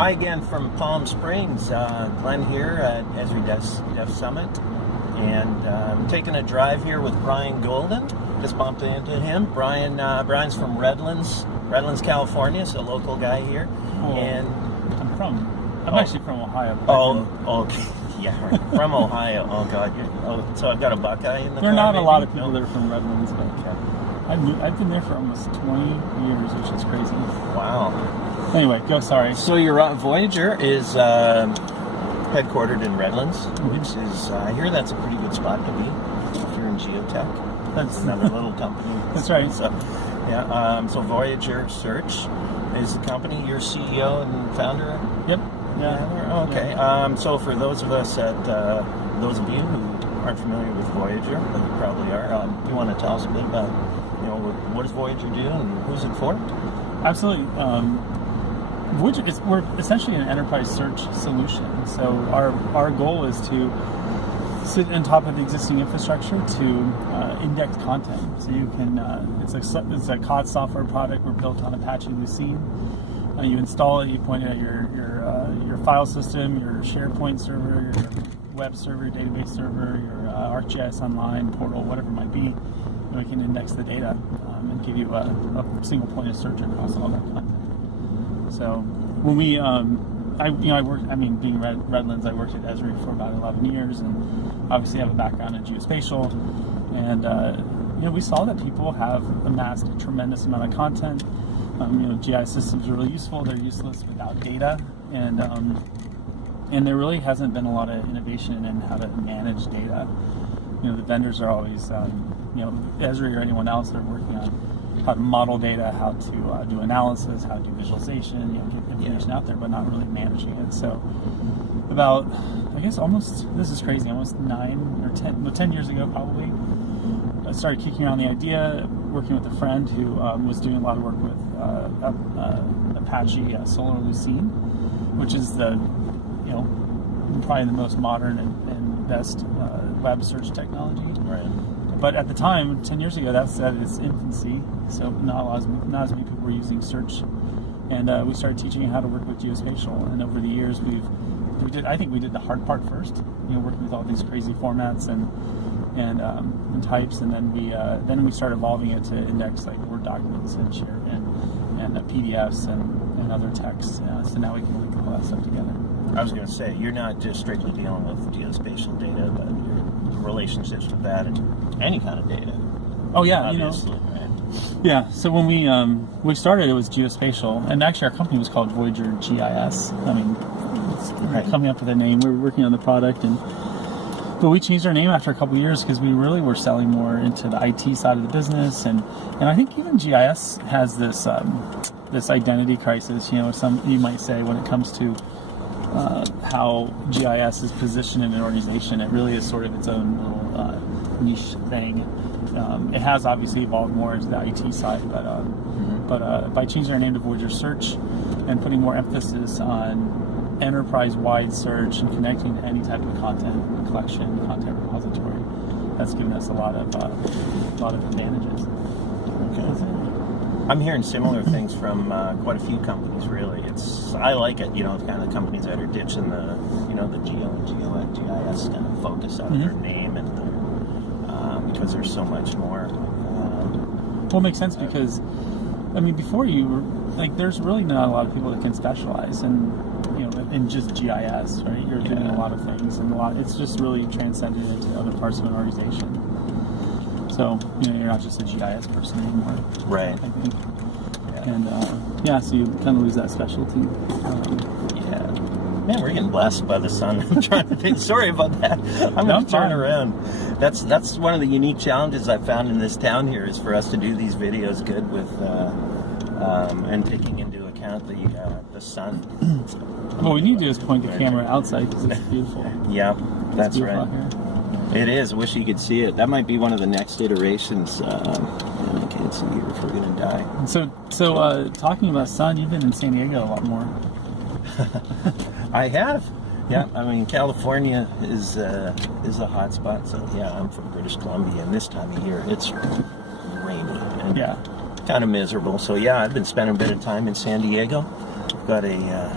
Hi again from Palm Springs. Glenn here at Esri Devsummit, and I'm taking a drive here with Brian Goldin. Just bumped into him. Brian's from Redlands, California, so a local guy here. Well, and I'm actually from Ohio. Okay. Yeah, right. From Ohio. Oh God. So I've got a Buckeye in the There are car, not maybe? a lot of people that are from Redlands, but Okay. I've been there for almost 20 years, which is crazy. Wow. Anyway, sorry. So your Voyager is headquartered in Redlands, which is, I hear that's a pretty good spot to be if you're in geotech. That's Another little company. That's right. So, yeah. So Voyager Search is the company you're CEO and founder. Yep. Yeah. Okay. Yeah. So for those of you who aren't familiar with Voyager, but you probably are, do you want to tell us a bit about, what does Voyager do and who's it for? Absolutely. We're essentially an enterprise search solution. So our goal is to sit on top of the existing infrastructure to index content. So you can it's a COD software product. We're built on Apache Lucene. You install it. You point it at your file system, your SharePoint server, your web server, database server, your ArcGIS Online portal, whatever it might be. And we can index the data and give you a single point of search across all that content. So when we, being Redlands, I worked at Esri for about 11 years, and obviously have a background in geospatial. And we saw that people have amassed a tremendous amount of content. GIS systems are really useful. They're useless without data, and there really hasn't been a lot of innovation in how to manage data. The vendors are always, Esri or anyone else, they're working on how to model data, how to do analysis, how to do visualization, get information out there, but not really managing it. So about, this is crazy, almost 10 years ago probably, I started kicking around the idea, working with a friend who was doing a lot of work with Apache Solar Lucene, which is probably the most modern and best web search technology. Right. But at the time, 10 years ago, that's at its infancy, so not as many people were using search. And we started teaching how to work with geospatial. And over the years, we did the hard part first, working with all these crazy formats and types, and then we started evolving it to index like Word documents and share and PDFs and other texts. So now we can link all that stuff together. I was going to say, you're not just strictly dealing with geospatial data, but your relationships with that and any kind of data. Oh yeah, obviously, right? Yeah. So when we started, it was geospatial, and actually our company was called Voyager GIS. It's coming up with a name. We were working on the product, but we changed our name after a couple of years because we really were selling more into the IT side of the business, and I think even GIS has this identity crisis. Some you might say when it comes to how GIS is positioned in an organization. It really is sort of its own little niche thing. It has obviously evolved more into the IT side, but by changing our name to Voyager Search and putting more emphasis on enterprise-wide search and connecting to any type of content collection, content repository, that's given us a lot of advantages. Okay. I'm hearing similar things from quite a few companies. Really, I like it. Kind of companies that are ditching the geo and GIS kind of focus out of their name, and because there's so much more. Well, it makes sense because before you were there's really not a lot of people that can specialize in just GIS, right? You're doing a lot of things, and it's just really transcended into other parts of an organization. So, you're not just a GIS person anymore. Right. I think. Yeah. And, so you kind of lose that specialty. Man, we're getting blessed by the sun. I'm trying to think. Sorry about that. I'm going to turn around. That's one of the unique challenges I've found in this town here is for us to do these videos good with, and taking into account the sun. What we need to do is point the camera outside because it's beautiful. Yeah, that's right. It is. I wish you could see it. That might be one of the next iterations. I can't see you if we're going to die. So talking about sun, you've been in San Diego a lot more. I have. Yeah, California is a hot spot. So yeah, I'm from British Columbia, and this time of year it's rainy and kind of miserable. So yeah, I've been spending a bit of time in San Diego. I've got a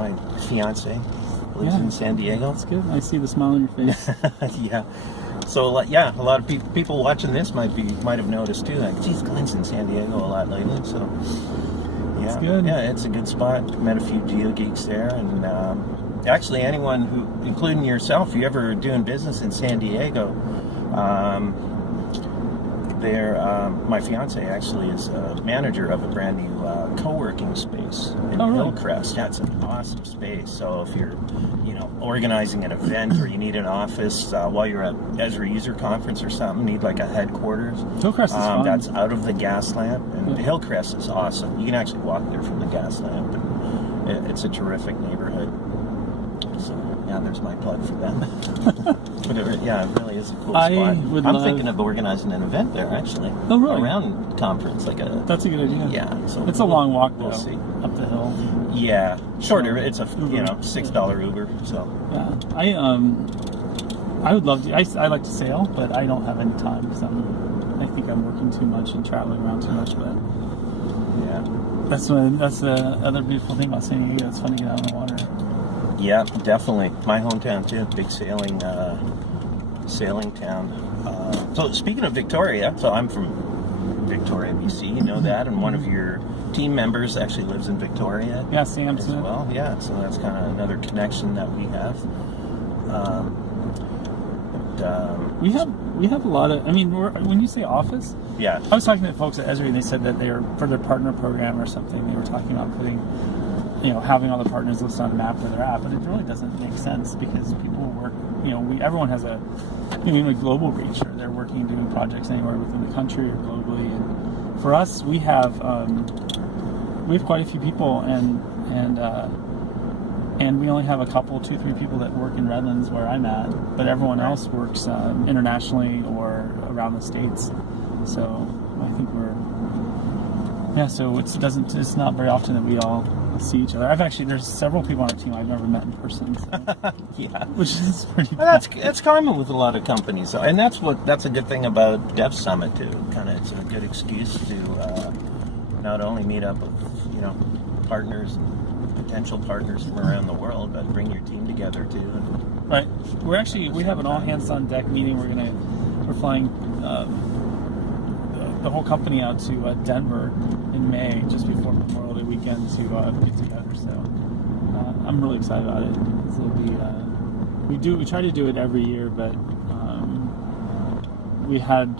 my fiance lives in San Diego. That's good. I see the smile on your face. Yeah. So yeah, a lot of people watching this might have noticed too. Like, geez, Glenn's in San Diego a lot lately. So yeah, that's good. Yeah, it's a good spot. Met a few GeoGeeks there, and actually anyone who, including yourself, if you ever doing business in San Diego. My fiance actually is a manager of a brand new co-working space in Hillcrest. That's an awesome space. So if you're, organizing an event or you need an office while you're at Ezra User Conference or something, need like a headquarters. Hillcrest is fun. That's out of the gas lamp, and Hillcrest is awesome. You can actually walk there from the gas lamp, and it's a terrific neighborhood. So yeah, there's my plug for them. But it really is a cool spot. I'm thinking of organizing an event there, actually. Oh, really? Around conference, That's a good idea. Yeah. So it's a long walk, though. We'll see. Up the hill. Yeah, shorter. So, it's a $6 Uber. So yeah, I would love to. I like to sail, but I don't have any time because I think I'm working too much and traveling around too much. But yeah, that's the other beautiful thing about San Diego. It's fun to get out on the water. Yeah, definitely. My hometown too. Big sailing town. So speaking of Victoria, so I'm from Victoria, BC. You know that, and one of your team members actually lives in Victoria. Yeah, Sam as well. Yeah, so that's kind of another connection that we have. We have a lot of. I mean, when you say office, yeah. I was talking to folks at Esri, and they said that they were for their partner program or something. They were talking about putting, having all the partners listed on the map where they're at, but it really doesn't make sense because people work. Everyone has a global reach, or they're working doing projects anywhere within the country or globally. And for us, we have quite a few people, and we only have a couple, 2-3 people that work in Redlands where I'm at, but everyone else works internationally or around the States. So I think so it's not very often that we all see each other. There's several people on our team I've never met in person. So. Yeah, which is pretty. That's common with a lot of companies, and that's a good thing about Devsummit too. It's a good excuse to not only meet up with partners and potential partners from around the world, but bring your team together too. Right. We have an all hands on deck meeting. We're flying the whole company out to Denver in May, just before Memorial Day weekend, to get together. So I'm really excited about it. It'll be we try to do it every year, but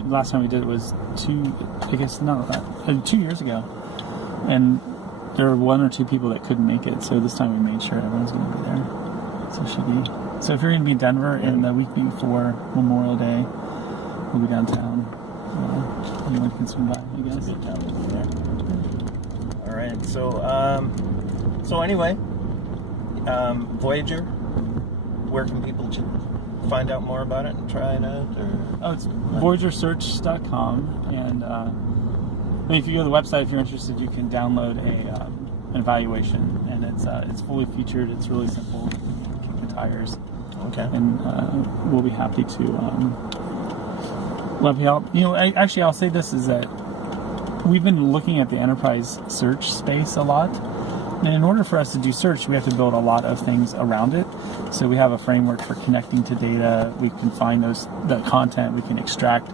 last time we did it was 2 years ago, and there were 1 or 2 people that couldn't make it. So this time we made sure everyone's going to be there. So it should be. So if you're going to be in Denver in the week before Memorial Day, we'll be downtown. Anyone can swing by, I guess. It's a good town to be there. All right. So anyway, Voyager. Where can people find out more about it and try it out? It's VoyagerSearch.com, and if you go to the website, if you're interested, you can download an evaluation, and it's fully featured. It's really simple. You can kick the tires. Okay. And we'll be happy to love help. I'll say this is that we've been looking at the enterprise search space a lot. And in order for us to do search, we have to build a lot of things around it. So we have a framework for connecting to data. We can find the content. We can extract,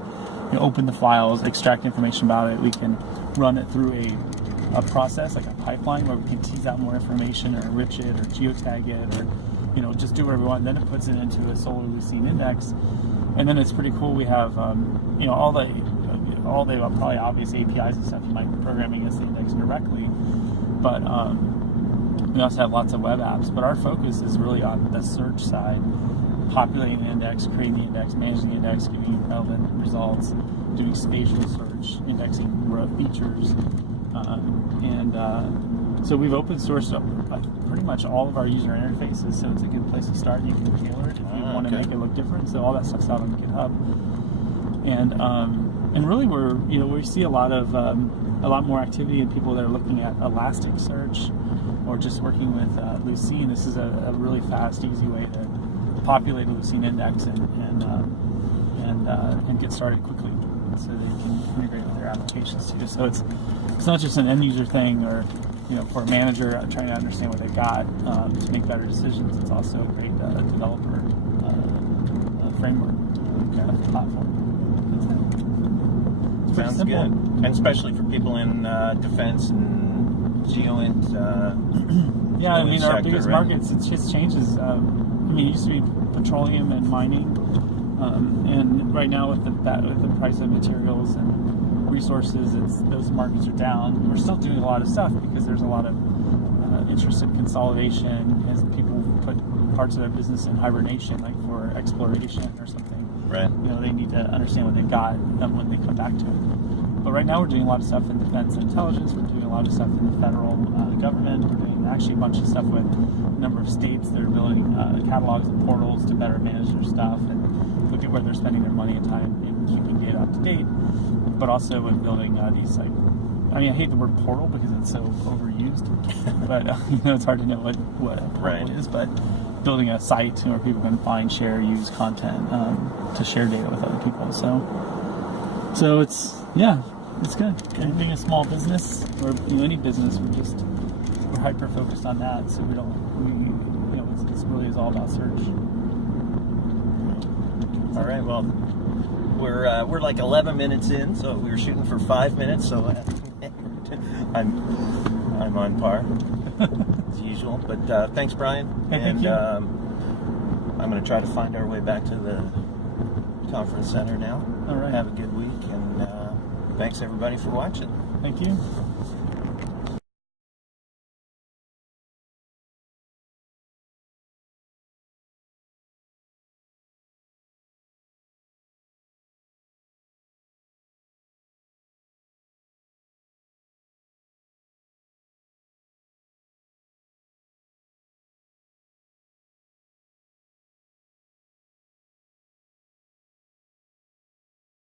open the files, extract information about it. We can run it through a process, like a pipeline, where we can tease out more information or enrich it or geotag it or, just do whatever we want. And then it puts it into a solar leucine index. And then it's pretty cool. We have, all the probably obvious APIs and stuff you might program against the index directly. But we also have lots of web apps, but our focus is really on the search side, populating the index, creating the index, managing the index, giving relevant results, doing spatial search, indexing features, so we've open sourced pretty much all of our user interfaces, so it's a good place to start. You can tailor it if you want to make it look different. So all that stuff's out on GitHub, and really we see a lot more activity in people that are looking at Elasticsearch or just working with Leucine. This is a really fast, easy way to populate a Leucine index and get started quickly, so they can integrate with their applications too. So it's not just an end user thing, or for a manager trying to understand what they got to make better decisions. It's also a great developer framework platform. It's Sounds simple. good, and especially for people in defense and geoint. Yeah, I mean, our sector, biggest right? markets, it just changes. I mean, it used to be petroleum and mining, and right now with the price of materials and resources, those markets are down. We're still doing a lot of stuff because there's a lot of interest in consolidation as people put parts of their business in hibernation, like for exploration or something. Right. They need to understand what they've got when they come back to it. But right now we're doing a lot of stuff in defense and intelligence. We're doing a lot of stuff in the federal government. We're doing actually a bunch of stuff with a number of states that are building catalogs and portals to better manage their stuff and look at where they're spending their money and time in keeping data up to date. But also in building these, like, I mean, I hate the word portal because it's so overused, but it's hard to know what a portal is. But building a site where people can find, share, use content to share data with other people. So it's good. And being a small business or any business, we're hyper focused on that. So it's really is all about search. All right. Well, we're like 11 minutes in, so we were shooting for 5 minutes. So I'm on par as usual. But thanks, Brian. Thank you. I'm going to try to find our way back to the conference center now. All right. Have a good week, and thanks everybody for watching. Thank you.